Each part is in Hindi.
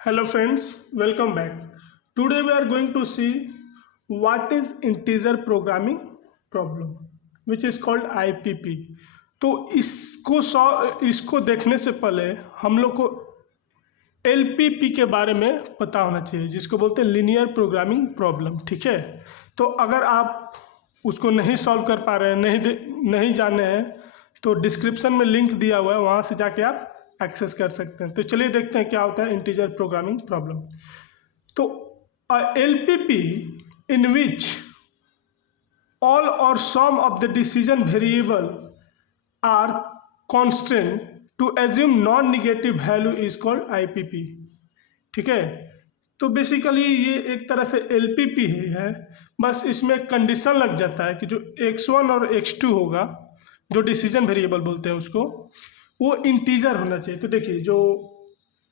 Hello friends, welcome back. Today we are going to see what is integer programming problem which is called IPP. तो इसको देखने से पहले हम लोग को LPP के बारे में पता होना चाहिए जिसको बोलते हैं लीनियर प्रोग्रामिंग प्रॉब्लम। ठीक है, तो अगर आप उसको नहीं सॉल्व कर पा रहे हैं, नहीं जाने हैं, तो डिस्क्रिप्शन में लिंक दिया हुआ है, वहाँ से जाके आप एक्सेस कर सकते हैं। तो चलिए देखते हैं क्या होता है इंटीजर प्रोग्रामिंग प्रॉब्लम। तो LPP in which all or sum of the decision variable are constant to assume non-negative value is called IPP। ठीक है, तो बेसिकली ये एक तरह से LPP ही है, बस इसमें कंडीशन लग जाता है कि जो x1 और x2 होगा, जो डिसीजन वेरिएबल बोलते हैं उसको, वो इंटीजर होना चाहिए। तो देखिए, जो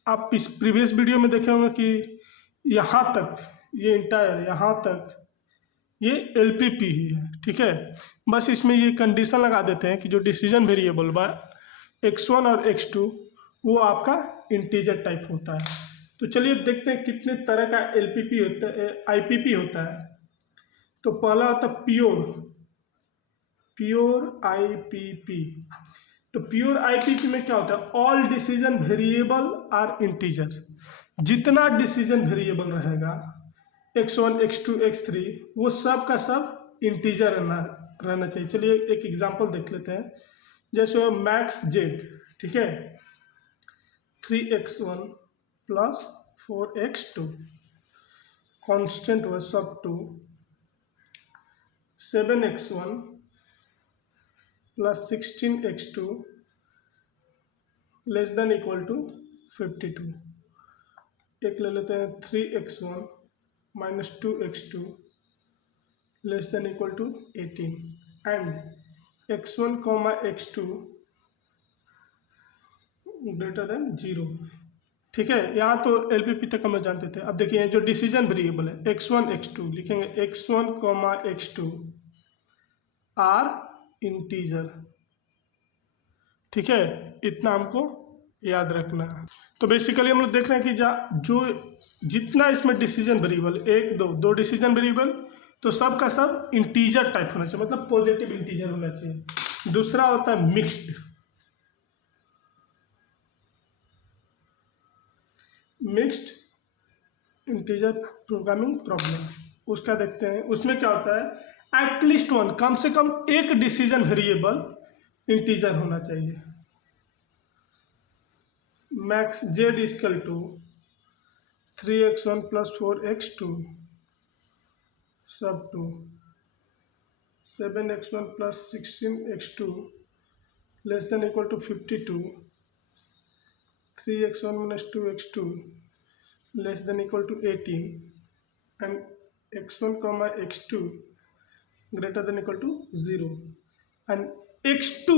आप इस प्रीवियस वीडियो में देखे होंगे कि यहाँ तक ये इंटायर यहाँ तक ये LPP ही है। ठीक है, बस इसमें ये कंडीशन लगा देते हैं कि जो डिसीजन वेरिएबल बा x1 और x2 वो आपका इंटीजर टाइप होता है। तो चलिए देखते हैं कितने तरह का LPP होता है, IPP होता है। तो पहला होता है प्योर IPP। तो प्योर IPP में क्या होता है, all decision variable are integer. जितना डिसीजन वेरिएबल रहेगा x1 x2 x3 वो सब का सब इंटीजर रहना चाहिए। चलिए एक एग्जांपल देख लेते हैं, जैसे मैक्स जेड। ठीक है, 3x1 प्लस 4x2 कांस्टेंट हुआ sub to 7x1 plus 16x2 less than equal to 52। एक ले लेते हैं 3x1 minus 2x2 less than equal to 18 and x1 comma x2 greater than 0। ठीक है, यहाँ तो LPP तक हम जानते थे। अब देखिए जो डिसीजन वेरिएबल है x1 x2 लिखेंगे, x1 comma x2 are integer. ठीक है, इतना हमको याद रखना है। तो बेसिकली हम लोग देख रहे हैं कि जो जितना इसमें डिसीजन वेरिएबल एक दो डिसीजन वेरिएबल, तो सब का सब इंटीजर टाइप होना चाहिए, मतलब पॉजिटिव इंटीजर होना चाहिए। दूसरा होता है मिक्स्ड इंटीजर प्रोग्रामिंग प्रॉब्लम। उसका देखते हैं, उसमें क्या होता है, एटलीस्ट वन, कम से कम एक डिसीजन वेरिएबल इंटीजर होना चाहिए। Max Z equal to 3x1 plus 4x2 sub to 7x1 plus 16x2 less than equal to 52, 3x1 minus 2x2 less than equal to 18 and x1 comma x2 greater than equal to 0 and x2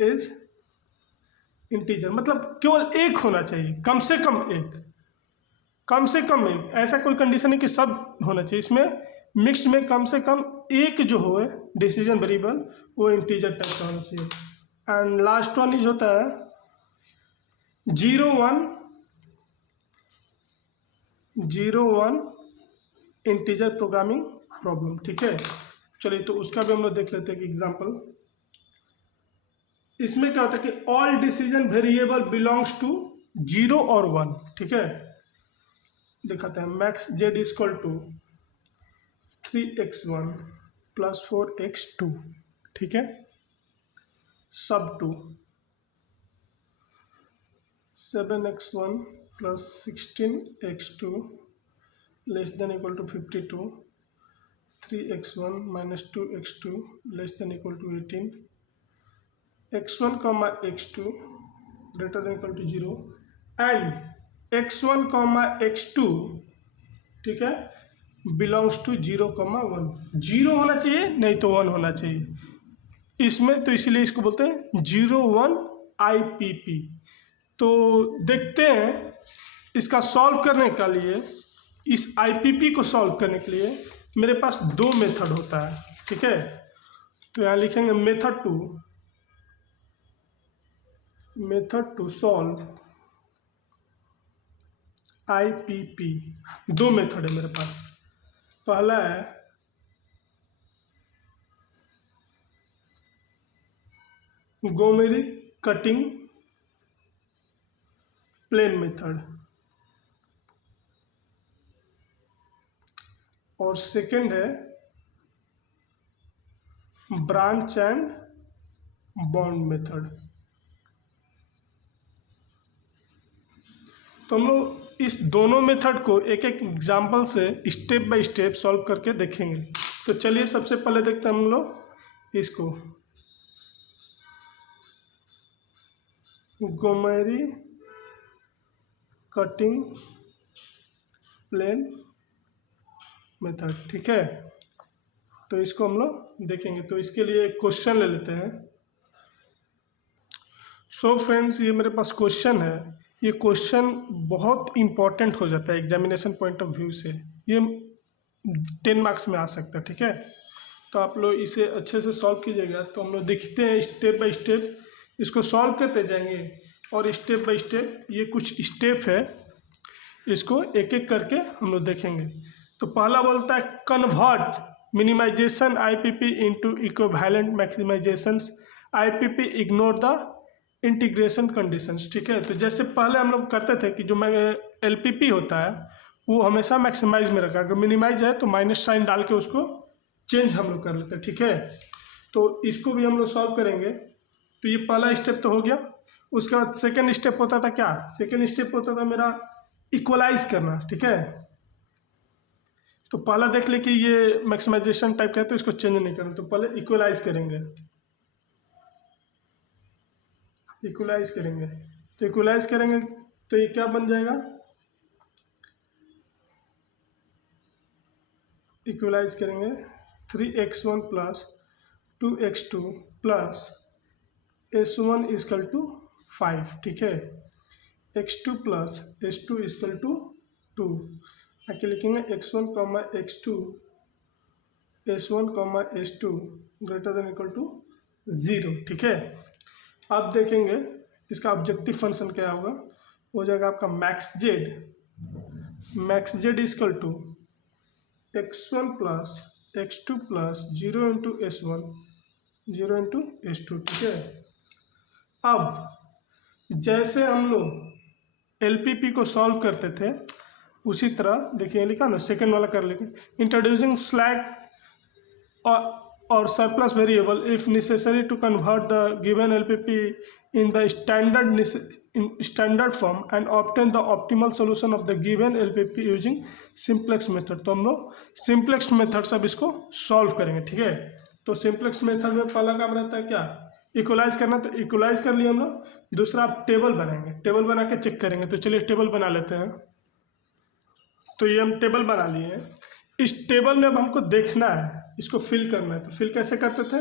is integer. मतलब केवल एक होना चाहिए, कम से कम एक, ऐसा कोई कंडीशन है कि सब होना चाहिए। इसमें मिक्स्ड में कम से कम एक जो हो डिसीजन वेरिएबल वो इंटीजर टाइप का होना चाहिए। एंड लास्ट वन इज होता है 0 1 इंटीजर प्रोग्रामिंग प्रॉब्लम। ठीक है, चलिए तो उसका भी हम लोग देख लेते हैं कि एग्जाम्पल। इसमें क्या होता है कि all decision variable belongs to 0 और 1। ठीक है, दिखाते हैं। Max Z equal to 3x1 plus 4x2। ठीक है, sub to 7x1 plus 16x2 less than equal to 52, 3x1 minus 2x2 less than equal to 18, x1 comma x2 greater than equal to 0 and x1 comma x2, ठीक है, बिलोंग्स टू 0 कॉमा 1। 0 होना चाहिए, नहीं तो 1 होना चाहिए इसमें, तो इसीलिए इसको बोलते हैं 0 1 IPP। तो देखते हैं इसका सॉल्व करने के लिए, इस IPP को सॉल्व करने के लिए मेरे पास दो मेथड होता है। ठीक है, तो यहाँ लिखेंगे मेथड टू सॉल्व IPP, दो मेथड है मेरे पास। पहला है गोमेरी कटिंग प्लेन मेथड, और सेकंड है ब्रांच एंड बॉन्ड मेथड। तो हम लोग इस दोनों मेथड को एक एक एग्जाम्पल से स्टेप बाय स्टेप सॉल्व करके देखेंगे। तो चलिए सबसे पहले देखते हैं हम लोग इसको, गोमेरी कटिंग प्लेन मेथड, ठीक है। तो इसको हम लोग देखेंगे। तो इसके लिए एक क्वेश्चन ले लेते हैं। सो फ्रेंड्स, ये मेरे पास क्वेश्चन है। ये क्वेश्चन बहुत इंपॉर्टेंट हो जाता है एग्जामिनेशन पॉइंट ऑफ व्यू से। ये 10 मार्क्स में आ सकता है, ठीक है। तो आप लोग इसे अच्छे से सॉल्व कीजिएगा। तो हम लोग देखते हैं स्टेप बाय स्टेप इसको सॉल्व करते जाएंगे, और स्टेप बाय स्टेप ये कुछ स्टेप है, इसको एक एक करके हम लोग देखेंगे। तो पहला बोलता है convert minimisation IPP into equivalent maximisations IPP, ignore the integration conditions, ठीक है। तो जैसे पहले हम लोग करते थे कि जो LPP होता है वो हमेशा मैक्सिमाइज में रखा, अगर मिनिमाइज है तो माइनस साइन डाल के उसको चेंज हम लोग कर लेते हैं, ठीक है। तो इसको भी हम लोग सॉल्व करेंगे। तो ये पहला स्टेप तो हो गया। उसके बाद सेकेंड स्टेप होता था क्या, सेकेंड स्टेप होता था मेरा इक्वलाइज करना, ठीक है। तो पहला देख ले कि ये मैक्सिमाइजेशन टाइप का है तो इसको चेंज नहीं करना, तो पहले इक्वलाइज करेंगे। इक्वलाइज करेंगे तो इक्वलाइज करेंगे तो ये क्या बन जाएगा, इक्वलाइज करेंगे 3x1 plus 2x2 plus S1 equal to 5, ठीक है। x2 plus S2 equal to 2, आके लिखेंगे x1 comma x2 S1 comma S2 greater than equal to 0, ठीक है। अब देखेंगे इसका ऑब्जेक्टिव फंक्शन क्या होगा, हो जाएगा आपका max Z equal to x1 plus x2 plus 0 into S1 0 into S2, ठीक है। अब जैसे हम लोग LPP को सॉल्व करते थे उसी तरह देखिए लिखा ना, सेकेंड वाला कर लेंगे। Introducing slack or surplus variable if necessary to convert the given LPP in the standard form and obtain the optimal solution of the given LPP using simplex method। तो हम लोग simplex method से अब इसको सॉल्व करेंगे, ठीक है। तो simplex method में पहला काम रहता है क्या, इक्वलाइज करना। तो इक्वलाइज कर लिए हम लोग, दूसरा आप टेबल बनाएंगे, टेबल बना के चेक करेंगे। तो चलिए टेबल बना लेते हैं। तो ये हम टेबल बना लिए हैं। इस टेबल में अब हमको देखना है, इसको फिल करना है। तो फिल कैसे करते थे,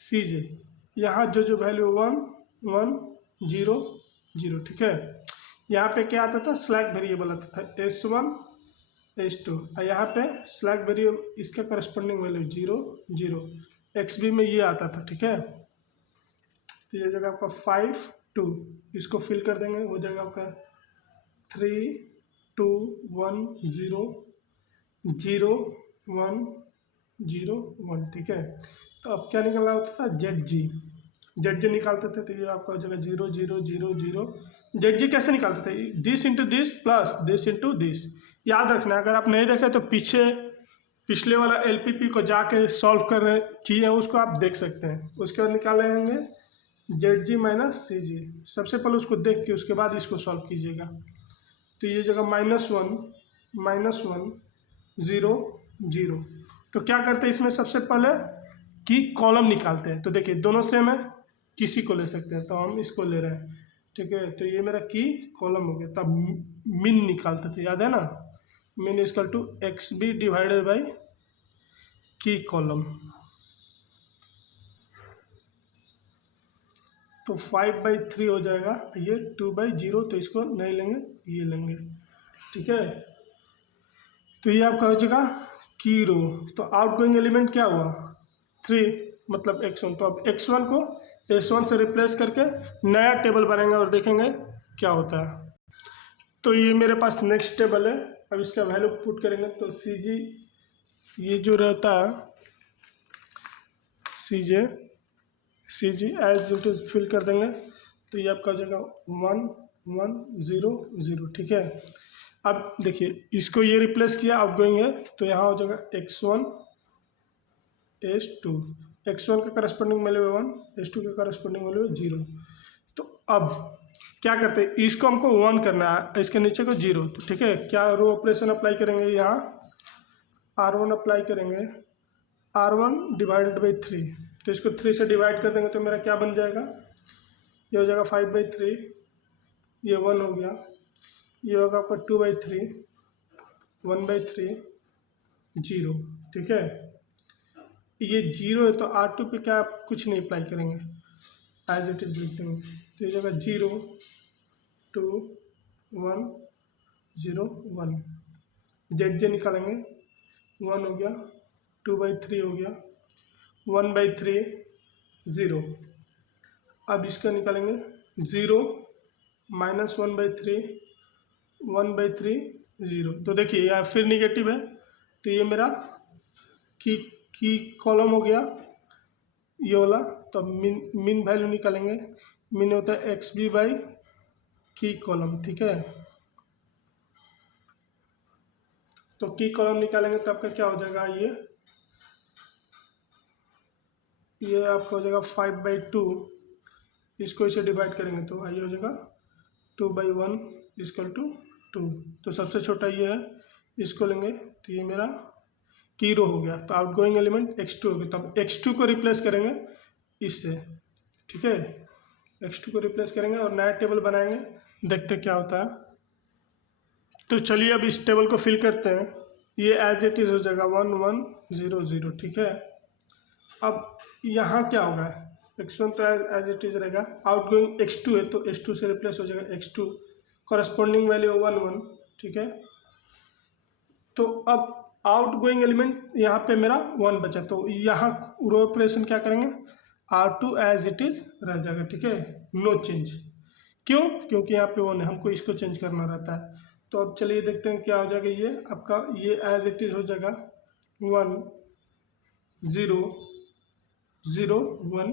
CJ यहाँ जो वैल्यू 1 1 0 0, ठीक है। यहाँ पे क्या आता था, स्लैक वेरिएबल आता था S1 S2, और यहाँ पे स्लैक वेरिएबल इसका करस्पॉन्डिंग वैल्यू 0 0, XB में ये आता था, ठीक है। तो ये जगह आपका 5 2, इसको फिल कर देंगे, हो जाएगा आपका 3 2 1 0 0 1 0 1, ठीक है। तो अब क्या निकलना होता था, ZG निकालते थे। तो ये आपका हो जाएगा 0 0 0 0। ZG कैसे निकालते थे, this into this plus this into this. याद रखना, अगर आप नहीं देखें तो पिछले वाला LPP को जाके सॉल्व कर रहे किए हैं उसको आप देख सकते हैं। उसके बाद निकालेंगे ZG माइनस CG। सबसे पहले उसको देख के उसके बाद इसको सॉल्व कीजिएगा। तो ये जगह -1 0 0। तो क्या करते हैं इसमें, सबसे पहले की कॉलम निकालते हैं। तो देखिए दोनों सेम है, किसी को ले सकते हैं, तो हम इसको ले रहे हैं, ठीक है। तो ये मेरा की कॉलम हो गया। तब मिन निकालते थे, याद है ना, min equal to XB divided by key column. तो 5/3 हो जाएगा, ये 2/0, तो इसको नहीं लेंगे, ये लेंगे, ठीक है। तो ये आपका हो जाएगा की रो। तो आउटगोइंग एलिमेंट क्या हुआ, 3, मतलब x1। तो अब x1 को S1 से रिप्लेस करके नया टेबल बनाएंगे और देखेंगे क्या होता है। तो ये मेरे पास नेक्स्ट टेबल है। अब इसका वैल्यू पुट करेंगे तो सी जी, ये जो रहता है सी जी एज इट इज फिल कर देंगे। तो ये आपका हो जाएगा 1 1 0 0, ठीक है। अब देखिए इसको ये रिप्लेस किया, अब गोएंगे तो यहाँ हो जाएगा x1 S2, x1 का करस्पॉन्डिंग वैल्यू है 1, S2 का करस्पॉन्डिंग वैल्यू है 0। तो अब क्या करते हैं, इसको हमको 1 करना है, इसके नीचे को 0, तो ठीक है। क्या रो ऑपरेशन अप्लाई करेंगे, यहाँ R1 अप्लाई करेंगे, R1 डिवाइडेड बाई 3, तो इसको 3 से डिवाइड कर देंगे तो मेरा क्या बन जाएगा, ये हो जाएगा 5/3, ये 1 हो गया, ये होगा आपका 2/3, 1/3 0, ठीक है। ये 0 है तो R2 पे क्या आप कुछ नहीं अप्लाई करेंगे, एज इट इज़ लिख देंगे। तो ये जगह 0 2 1 0 1, ZJ निकालेंगे, 1 हो गया, 2/3 हो गया, 1/3 0। अब इसका निकालेंगे 0 माइनस 1/3 1/3 0। तो देखिए यहाँ फिर निगेटिव है, तो ये मेरा की कॉलम हो गया ये वाला। तो मिन वैल्यू निकालेंगे, मिन होता है XB बाई की कॉलम, ठीक है। तो की कॉलम निकालेंगे तो आपका क्या हो जाएगा, ये आपका हो जाएगा 5/2, इसको इसे डिवाइड करेंगे तो ये हो जाएगा 2/1 इक्वल टू 2। तो सबसे छोटा ये है, इसको लेंगे तो ये मेरा की रो हो गया। तो आउटगोइंग एलिमेंट x2 हो गया, तो अब x2 को रिप्लेस करेंगे इससे, ठीक है। x2 को रिप्लेस करेंगे और नया टेबल बनाएंगे, देखते क्या होता है। तो चलिए अब इस टेबल को फिल करते हैं। ये एज इट इज़ हो जाएगा 1 1 0 0, ठीक है। अब यहाँ क्या होगा, x1 तो एज इट इज़ रहेगा, आउटगोइंग x2 है तो x2 से रिप्लेस हो जाएगा x2, कॉरस्पॉन्डिंग वैल्यू 1 1, ठीक है। तो अब आउटगोइंग एलिमेंट यहाँ पे मेरा 1 बचा, तो यहाँ रो ऑपरेशन क्या करेंगे, R2 एज इट इज़ रह जाएगा, ठीक है, नो चेंज। क्यों, क्योंकि यहाँ पे 1 है, हमको इसको चेंज करना रहता है। तो अब चलिए देखते हैं क्या हो जाएगा, ये आपका ये एज इट इज़ हो जाएगा 1 0 0 1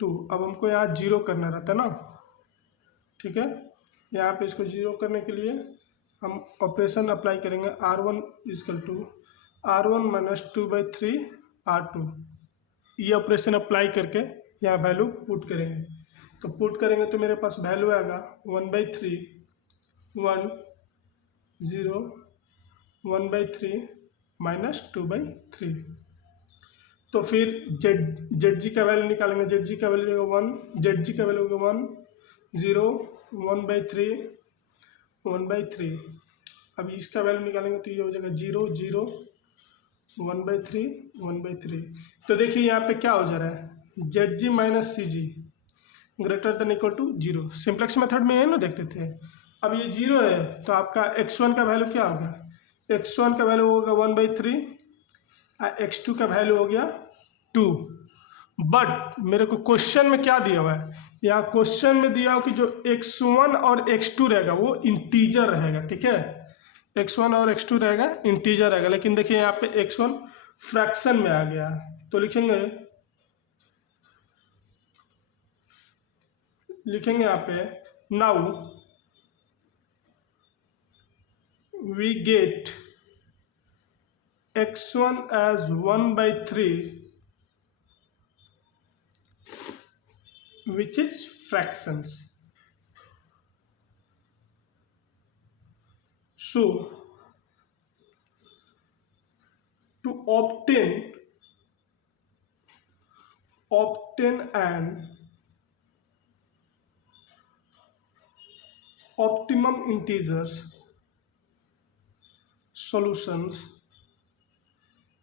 2। अब हमको यहाँ 0 करना रहता है ना, ठीक है। यहाँ पे इसको 0 करने के लिए हम ऑपरेशन अप्लाई करेंगे, R1 equal to R1 minus 2/3 R2। ये ऑपरेशन अप्लाई करके यहाँ वैल्यू पुट करेंगे, तो पुट करेंगे तो मेरे पास वैल्यू आएगा 1/3 1 0 1/3 माइनस 2/3। तो फिर ZG का वैल्यू निकालेंगे, ZG का वैल्यू होगा 1, ZG का वैल्यू होगा 1 0 1/3 1/3। अब इसका वैल्यू निकालेंगे तो ये हो जाएगा 0 0 1/3 1/3। तो देखिए यहाँ पे क्या हो जा रहा है, ZG minus CG greater than equal to 0। Simplex method में है ना, देखते थे। अब ये 0 है तो आपका x1 का वैल्यू क्या होगा, x1 का वैल्यू होगा 1/3, x2 का वैल्यू हो गया 2। बट मेरे को क्वेश्चन में क्या दिया हुआ है, यहाँ क्वेश्चन में दिया हो कि जो x1 और x2 रहेगा वो इंटीजर रहेगा, ठीक है। x1 और x2 रहेगा इंटीजर रहेगा, लेकिन देखिए यहाँ पे x1 फ्रैक्शन में आ गया है, तो लिखेंगे यहाँ पे now we get x1 as 1/3 which is fractions. So to obtain an optimum integers solutions,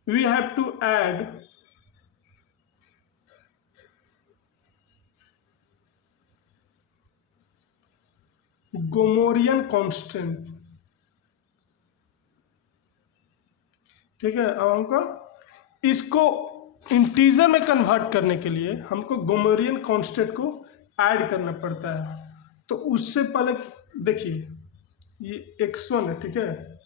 we have to add Gomorian constant, ठीक है। अब हमको इसको इंटीजर में कन्वर्ट करने के लिए हमको गोमोरियन कांस्टेंट को ऐड करना पड़ता है। तो उससे पहले देखिए ये x1 है, ठीक है,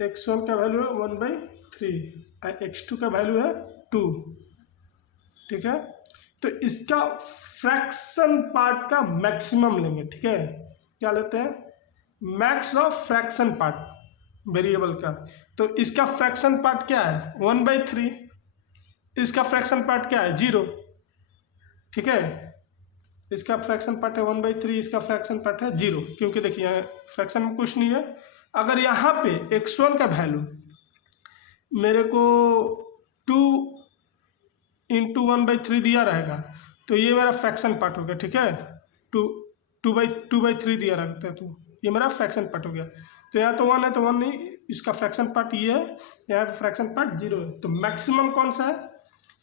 x1 का वैल्यू है 1/3 और x2 का वैल्यू है 2, ठीक है। तो इसका फ्रैक्शन पार्ट का मैक्सिमम लेंगे, ठीक है, क्या लेते हैं, max of fraction part variable का। तो इसका फ्रैक्शन पार्ट क्या है 1/3, इसका फ्रैक्शन पार्ट क्या है 0, ठीक है, इसका फ्रैक्शन पार्ट है 1/3, इसका फ्रैक्शन पार्ट है 0, क्योंकि देखिए यहाँ फ्रैक्शन में कुछ नहीं है। अगर यहाँ पे x1 का वैल्यू मेरे को 2 इंटू 1/3 दिया रहेगा, तो ये मेरा फ्रैक्शन पार्ट हो गया, ठीक है, टू बाई थ्री दिया रहता है, तो ये मेरा फ्रैक्शन पार्ट हो गया। तो यहाँ तो 1 है तो 1 नहीं, इसका फ्रैक्शन पार्ट ये है, यहाँ पे फ्रैक्शन पार्ट 0 है। तो मैक्सिमम कौन सा है,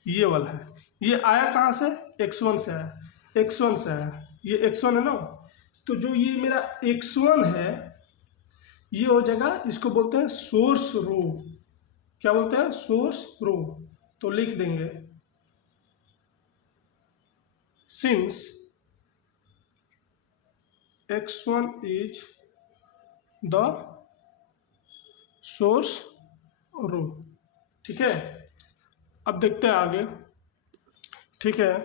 ये वाला है। ये आया कहाँ से, x1 से आया, x1 से आया, ये x1 है ना। तो जो ये मेरा x1 है ये हो जाएगा, इसको बोलते हैं सोर्स रो, क्या बोलते हैं, सोर्स रो। तो लिख देंगे since x1 is the source row, ठीक है। अब देखते हैं आगे, ठीक है,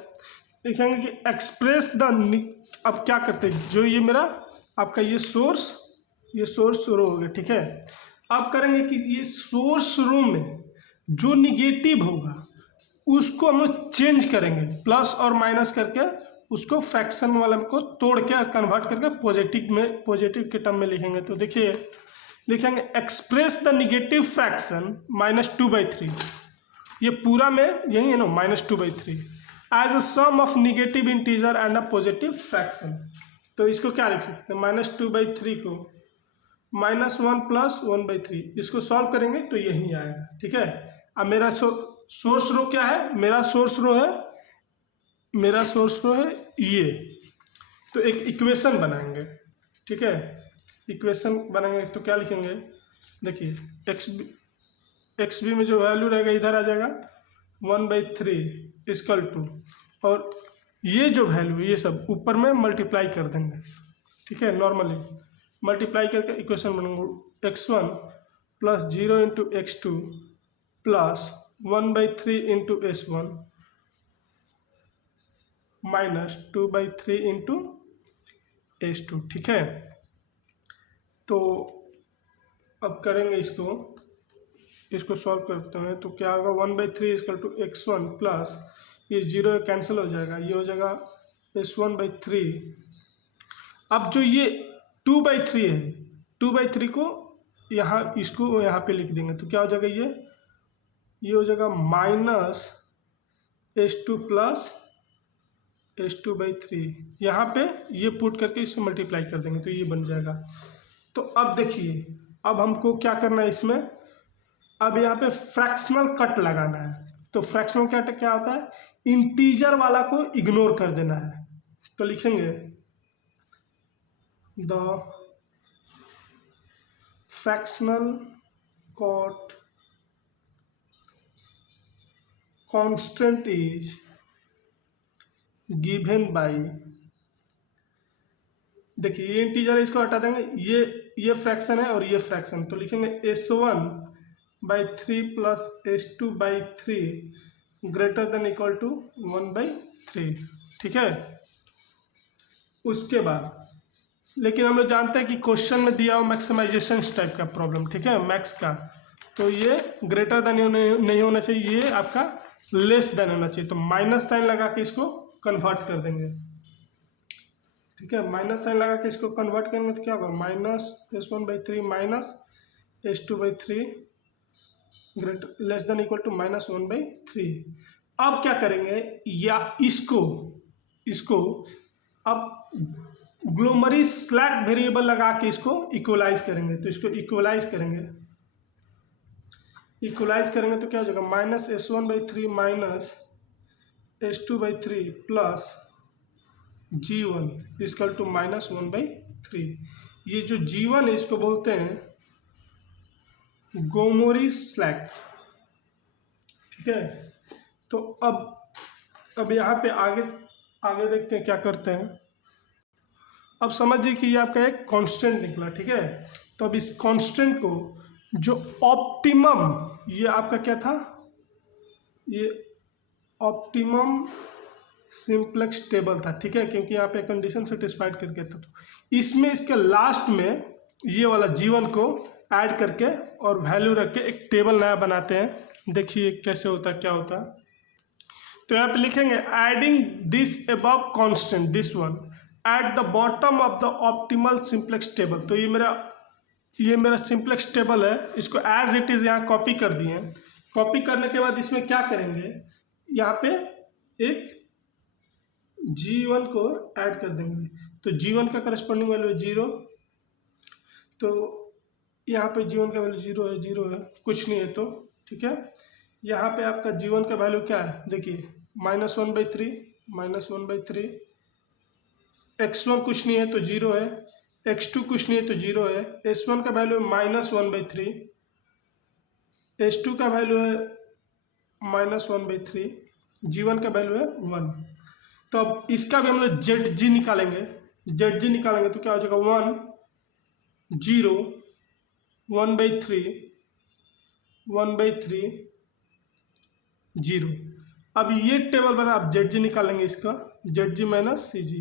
लिखेंगे कि एक्सप्रेस द, अब क्या करते हैं, जो ये मेरा आपका ये सोर्स रो हो गया, ठीक है। अब करेंगे कि ये सोर्स रो में जो निगेटिव होगा उसको हम लोग चेंज करेंगे, प्लस और माइनस करके उसको फ्रैक्शन वाला को तोड़ के कन्वर्ट करके पॉजिटिव के टर्म में लिखेंगे। तो देखिए लिखेंगे एक्सप्रेस द निगेटिव फ्रैक्शन -2/3, ये पूरा में यही है ना, -2/3 as a sum of negative integer and a positive fraction. तो इसको क्या लिख सकते हैं, -2/3 को -1 + 1/3, इसको सॉल्व करेंगे तो यही आएगा, ठीक है। अब मेरा सोर्स रो क्या है, मेरा सोर्स रो है ये। तो एक इक्वेशन बनाएंगे, ठीक है, इक्वेशन बनाएंगे तो क्या लिखेंगे, देखिए एक्स बी में जो वैल्यू रहेगा इधर आ जाएगा 1/3 इक्वल टू, और ये जो वैल्यू ये सब ऊपर में मल्टीप्लाई कर देंगे, ठीक है, नॉर्मली मल्टीप्लाई करके इक्वेशन बनाएंगे x1 + 0 × x2 + 1/3 × s1 -2/3 × s2, ठीक है। तो अब करेंगे इसको सॉल्व करते हैं, तो क्या होगा 1/3 = x1 प्लस ये 0 कैंसिल हो जाएगा, ये हो जाएगा s1/3। अब जो ये 2/3 है, 2/3 को इसको यहाँ पे लिख देंगे, तो क्या हो जाएगा, ये हो जाएगा -s2 + s2/3, यहाँ पे ये पुट करके इससे मल्टीप्लाई कर देंगे तो ये बन जाएगा। तो अब देखिए, अब हमको क्या करना है इसमें, अब यहाँ पे फ्रैक्शनल कट लगाना है। तो फ्रैक्शनल कट क्या होता है, इंटीजर वाला को इग्नोर कर देना है। तो लिखेंगे the fractional cut constant is given by, देखिए ये इंटीजर है, इसको हटा देंगे, ये फ्रैक्शन है और ये फ्रैक्शन, तो लिखेंगे s1/3 + s2/3 > 1/3, ठीक है। उसके बाद लेकिन हम लोग जानते हैं कि क्वेश्चन में दिया हो मैक्सिमाइजेशन टाइप का प्रॉब्लम, ठीक है, मैक्स का, तो ये ग्रेटर देन नहीं होना चाहिए, ये आपका लेस देन होना चाहिए। तो माइनस साइन लगा के इसको कन्वर्ट कर देंगे, ठीक है, माइनस साइन लगा के इसको कन्वर्ट करेंगे तो क्या होगा, -s1/3 - s2/3 < -1/3। अब क्या करेंगे, या इसको अब ग्लोमरी स्लैक वेरिएबल लगा के इसको इक्वलाइज करेंगे। तो इसको इक्वलाइज करेंगे तो क्या हो जाएगा, -s1/3 - s2/3 + g1 = -1/3। ये जो g1 है इसको बोलते हैं गोमोरी स्लैक, ठीक है। तो अब यहाँ पे आगे देखते हैं क्या करते हैं। अब समझिए कि ये आपका एक कांस्टेंट निकला, ठीक है। तो अब इस कांस्टेंट को जो ऑप्टिमम, ये आपका क्या था, ये ऑप्टिमम सिंपलेक्स टेबल था, ठीक है, क्योंकि यहाँ पे कंडीशन सेटिस्फाइड करके था। तो इसमें इसके लास्ट में ये वाला जीवन को ऐड करके और वैल्यू रख के एक टेबल नया बनाते हैं। देखिए कैसे होता है, क्या होता है। तो यहाँ पे लिखेंगे adding this above constant this one at the bottom of the optimal simplex table. तो ये मेरा सिंपलेक्स टेबल है, इसको एज इट इज़ यहाँ कॉपी कर दिए। कॉपी करने के बाद इसमें क्या करेंगे, यहाँ पे एक G1 को ऐड कर देंगे। तो G1 का करस्पॉन्डिंग वैल्यू है 0, तो यहाँ पे G1 का वैल्यू 0 है, 0 है, कुछ नहीं है तो ठीक है। यहाँ पे आपका G1 का वैल्यू क्या है, देखिए -1/3, -1/3, x1 कुछ नहीं है तो 0 है, x2 कुछ नहीं है तो 0 है, s1 का वैल्यू है -1/3, s2 का वैल्यू है -1/3, G1 का वैल्यू है 1। तो अब इसका भी हम लोग ZG निकालेंगे। ZG निकालेंगे तो क्या हो जाएगा 1 0 1/3 1/3 0। अब ये टेबल बना, आप ZG निकालेंगे इसका, ZG माइनस CG,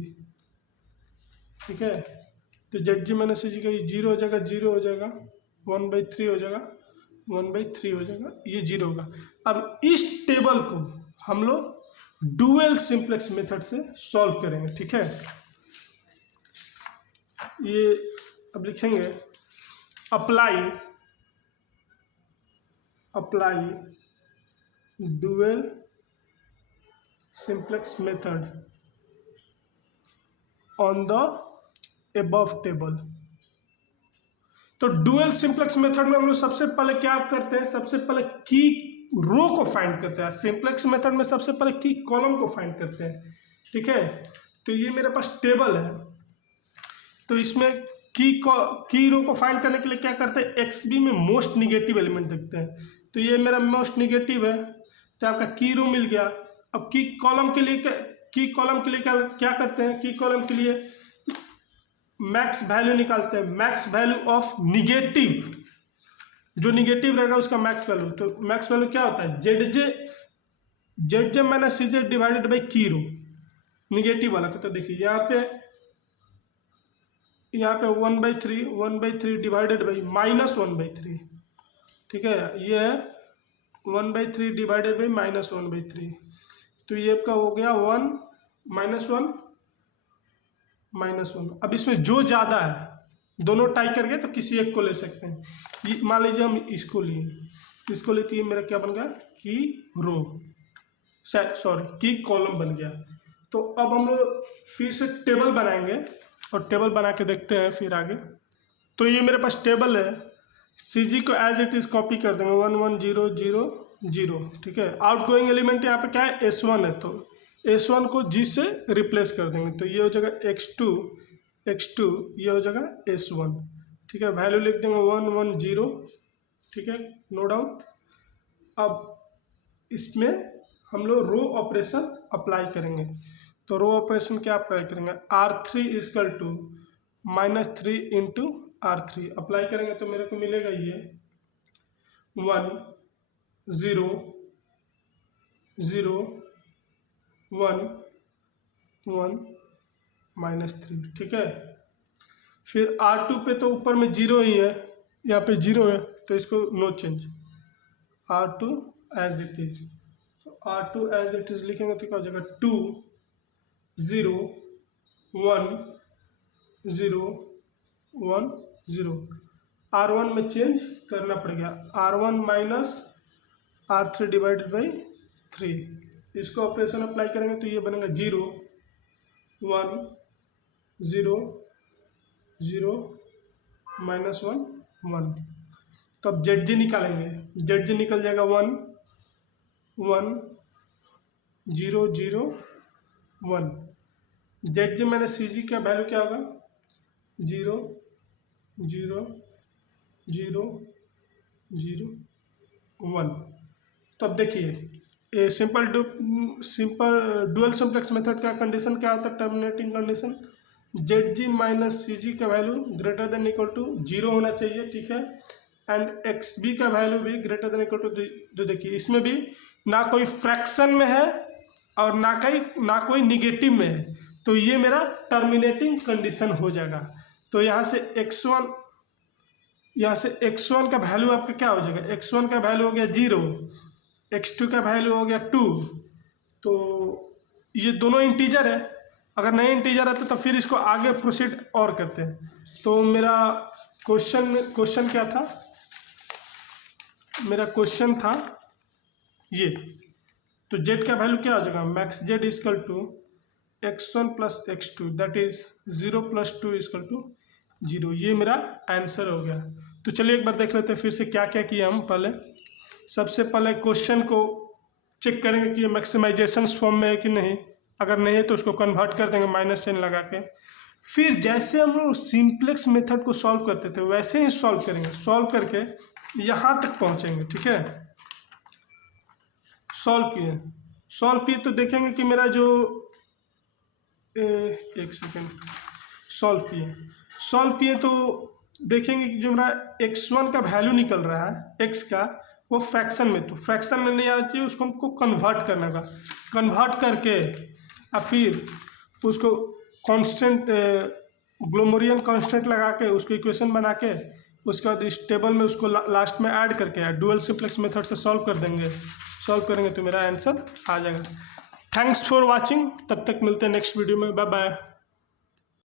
ठीक है। तो ZG माइनस CG का ये 0 हो जाएगा, 0 हो जाएगा, 1/3 हो जाएगा, 1/3 हो जाएगा, ये 0 होगा। अब इस टेबल को हम लोग डुअल सिंपलेक्स मेथड से सॉल्व करेंगे, ठीक है। ये अब लिखेंगे apply dual simplex method on the above table. तो डुअल सिंपलेक्स मेथड में हम लोग सबसे पहले क्या करते हैं, सबसे पहले की रो को फाइंड करते हैं। सिंपलेक्स मेथड में सबसे पहले की कॉलम को फाइंड करते हैं, ठीक है। तो ये मेरे पास टेबल है, तो इसमें की रो को फाइंड करने के लिए क्या करते हैं, XB में मोस्ट निगेटिव एलिमेंट देखते हैं। तो ये मेरा मोस्ट निगेटिव है, तो आपका की रो मिल गया। अब की कॉलम के लिए क्या करते हैं, की कॉलम के लिए मैक्स वैल्यू निकालते हैं, मैक्स वैल्यू ऑफ निगेटिव, जो निगेटिव रहेगा उसका मैक्स वैल्यू। तो मैक्स वैल्यू क्या होता है, ZJ minus CJ divided by की रो, निगेटिव वाला। तो देखिए यहाँ पे 1/3 डिवाइडेड बाई -1/3, ठीक है। ये है 1/3 डिवाइडेड बाई -1/3, तो ये आपका हो गया 1 -1। अब इसमें जो ज़्यादा है दोनों टाई करके तो किसी एक को ले सकते हैं। ये मान लीजिए हम इसको लिए तो ये मेरा क्या बन गया, की रो, सॉरी की कॉलम बन गया। तो अब हम लोग फिर से टेबल बनाएंगे और टेबल बना के देखते हैं फिर आगे। तो ये मेरे पास टेबल है, CG को एज इट इज़ कॉपी कर देंगे 1 1 0 0 0, ठीक है। आउट गोइंग एलिमेंट यहाँ पे क्या है, S1 है, तो S1 को G से रिप्लेस कर देंगे, तो ये हो जाएगा x2, ये हो जाएगा S1, ठीक है। वैल्यू लिख देंगे 1 1 0, ठीक है, नो डाउट। अब इसमें हम लोग रो ऑपरेशन अप्लाई करेंगे। तो रो ऑपरेशन क्या अप्लाई करेंगे, R3 equal to -3 into R3 apply करेंगे तो मेरे को मिलेगा ये 1 0 0 1 1 -3, ठीक है। फिर R2 पे तो ऊपर में 0 ही है, यहाँ पे 0 है, तो इसको no change, R2 as it is. R2 as it is लिखेंगे तो क्या हो जाएगा 2 0 1 0 1 0। R1 में चेंज करना पड़ेगा, R1 minus R3 divided by 3। इसको ऑपरेशन अप्लाई करेंगे तो ये बनेगा 0 1 0 0 -1 1। तो अब ZG निकालेंगे, ZG निकल जाएगा 1 1 0 0 1। ZG माइनस CG का वैल्यू क्या होगा, 0 0 0 0 1। तो अब देखिए ये सिंपल डुअल सिंप्लेक्स मेथड का कंडीशन क्या होता है, terminating condition, Z G minus C G का value greater than equal to 0 होना चाहिए, ठीक है। एंड एक्स बी का वैल्यू भी ग्रेटर देन इक्वल टू, तो देखिए इसमें भी ना कोई फ्रैक्शन में है और ना कोई निगेटिव में है, तो ये मेरा टर्मिनेटिंग कंडीशन हो जाएगा। तो यहाँ से x1 का वैल्यू आपका क्या हो जाएगा, x1 का वैल्यू हो गया 0, x2 का वैल्यू हो गया 2। तो ये दोनों इंटीजर है, अगर नए इंटीजर रहते तो फिर इसको आगे प्रोसीड और करते हैं। तो मेरा क्वेश्चन क्या था, मेरा क्वेश्चन था ये, तो z का वैल्यू क्या हो जाएगा, max z equal to x1 plus x2 that is 0 plus 2 equal to 0। ये मेरा आंसर हो गया। तो चलिए एक बार देख लेते हैं फिर से क्या क्या किया हम। पहले सबसे पहले क्वेश्चन को चेक करेंगे कि ये मैक्सिमाइजेशन फॉर्म में है कि नहीं, अगर नहीं है तो उसको कन्वर्ट कर देंगे माइनस साइन लगा के। फिर जैसे हम लोग सिंप्लेक्स मेथड को सॉल्व करते थे वैसे ही सॉल्व करेंगे, सॉल्व करके यहाँ तक पहुँचेंगे, ठीक है। सॉल्व किए तो देखेंगे कि मेरा जो एक सेकेंड, सॉल्व किए तो देखेंगे कि जो मेरा x1 का वैल्यू निकल रहा है x का, वो फ्रैक्शन में, तो फ्रैक्शन में नहीं आना चाहिए, उसको हमको कन्वर्ट करना का, कन्वर्ट करके और फिर उसको कांस्टेंट ग्लोमरियन कांस्टेंट लगा के उसको इक्वेशन बना के उसके बाद इस टेबल में उसको लास्ट में ऐड करके डुअल सिंप्लेक्स मेथड से सॉल्व कर देंगे। सॉल्व करेंगे तो मेरा आंसर आ जाएगा। थैंक्स फॉर वाचिंग, तब तक मिलते हैं नेक्स्ट वीडियो में, बाय बाय।